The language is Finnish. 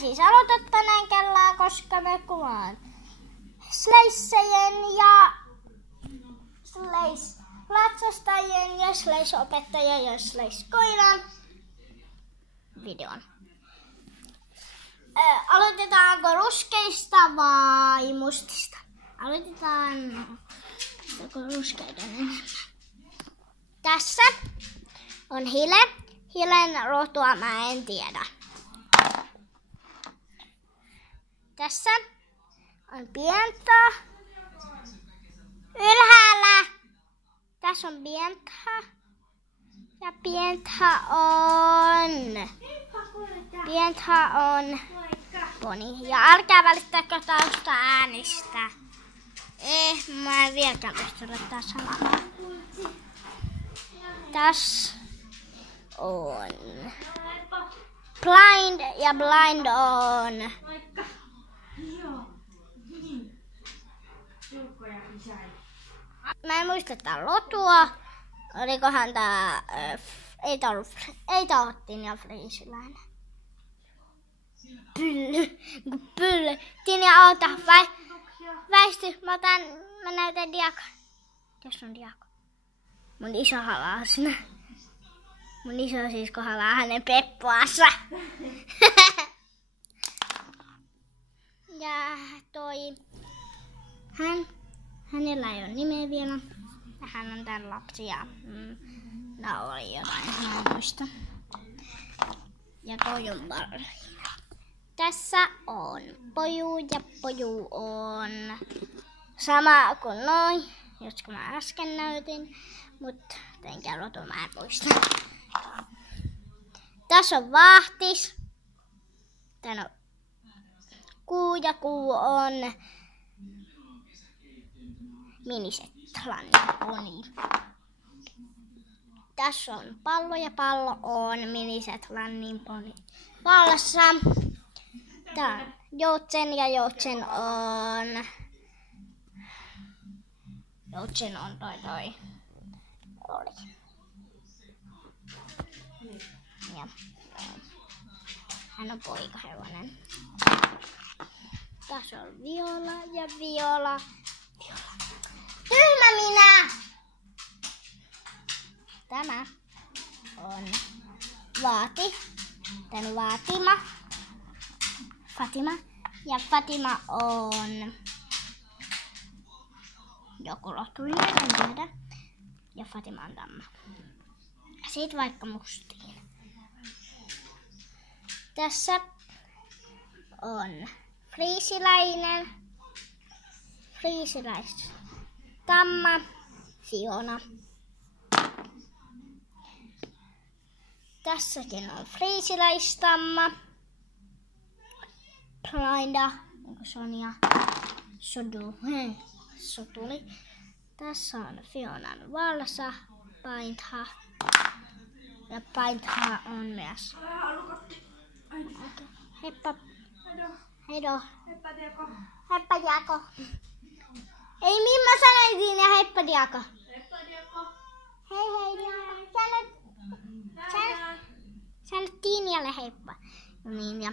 siis aloita tänään kellään, koska me kuvaan sleissejen ja sleislatsastajien ja sleisopettajien ja sleiskoiran videon. Aloitetaanko ruskeista vai mustista? Aloitetaan ruskeiden enemmän. Tässä on hile. Hilen rotua mä en tiedä. Tässä on pientä. Ylhäällä. Tässä on pientä. Ja pientä on poni. Ja älkää välittäkö tausta äänistä. Mä en vieläkään pysty olemaan sanalla. Tässä on blind ja blind on. Mä en muista tää lotua. Olikohan tää ei tää oo Tinja friisiläinen. Pylly. Tinja, oota. Väisty. Mä näytän diakon. Tässä on diakon. Mun iso halaa sinä. Mun iso sisko halaa hänen peppuansa. Ja hänellä ei ole nimeä vielä. Ja hän on tän lapsi ja oli jotain, mä en muista. Ja toi on Marlina. Tässä on Poju ja Poju on sama kuin noi, jotka mä äsken näytin, mutta tenkään rotu mä en muista. Tässä on Vahtis. Tän on Kuu ja Kuu on Minisetlannin. Tässä on Pallo ja Pallo on Minisetlannin poni vallassa. Tää on Joutsen ja Joutsen on toi. Oli. Ja hän on poikahevonen. Tässä on Viola ja Viola. Tyhmä minä! Tämä on Vaati. Tän on Fatima. Ja Fatima on joku lohtuinen, en tiedä. Ja Fatima on tamma. Sitten vaikka mustiin. Tässä on friisiläistamma, Fiona. Tässäkin on friisiläistamma, Blinda, onko Sonja, Sotuli. Tässä on Fionan vallassa, Paintha. Ja Paintha on myös. Okay. Heippa. Heido. Heippa Diako. Ei Mimma sanoisin ja heippa Diako. Hei Diako. Sä nyt Tiinialle heippa. No niin ja.